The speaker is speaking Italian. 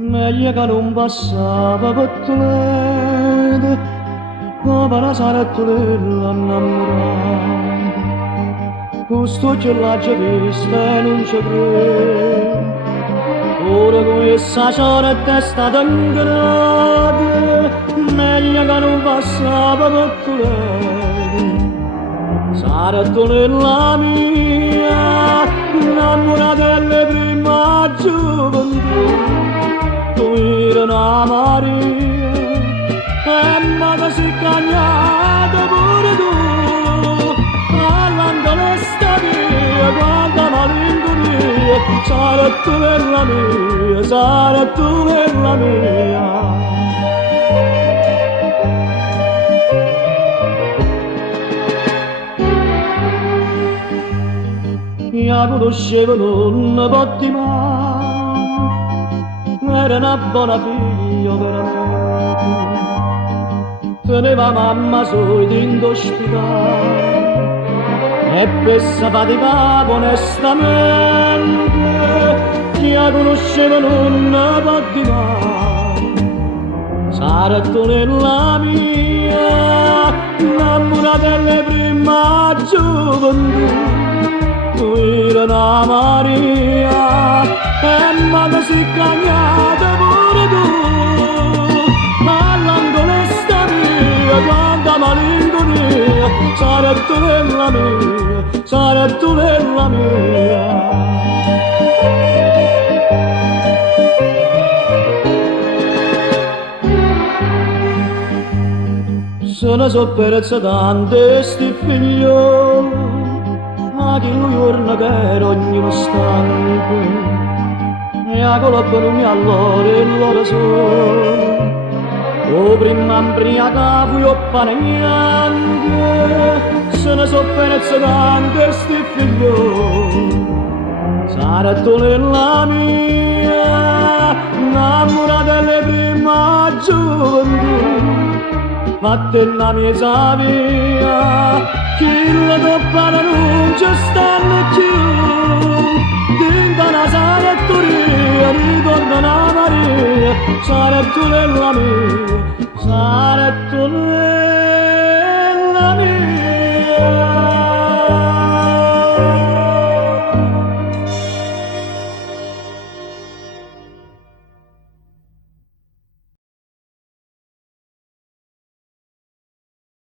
Meglio che non passava per Toledo, come la sarettolella innamorata. Questo ce l'ha già vista e non ci credo. Ora questa c'ora e testa d'ingrata, meglio che non passava per Toledo. Sarettolella mia, innamorata delle prima gioventù. Tu eri una Maria, e mi sei cagnata pure tu. Parlando questa via, quanta malinconia, sarà tu la mia, sarà tu la mia. Io conoscevo non potti mai, era una buona figlia veramente. Teneva mamma soldi in ospitale e pessa faticava onestamente. Chi la conosceva non potti mai, sarà tu nella mia, innamorata delle prima gioventù. Tu eri una Maria e mi sei cagnata pure tu. Parlando questa mia, quanta malinconia, sarà tu nella mia, sarà tu nella mia. Se ne so persa tante sti figlioli, ma chi lui giorno che era ognuno stanco, e a colpa non mi allora e loro solo. O prima imbriacavo io pane neanche, se ne so persa tante sti figlioli. Sarà tu nella mia, innamorata delle prima gioventù. Vatte la mia via, chi la toppana non ci stanno più. Dinda la sarettoria, ritorna la Maria, sarà tu nella mia, sarà tu nella mia.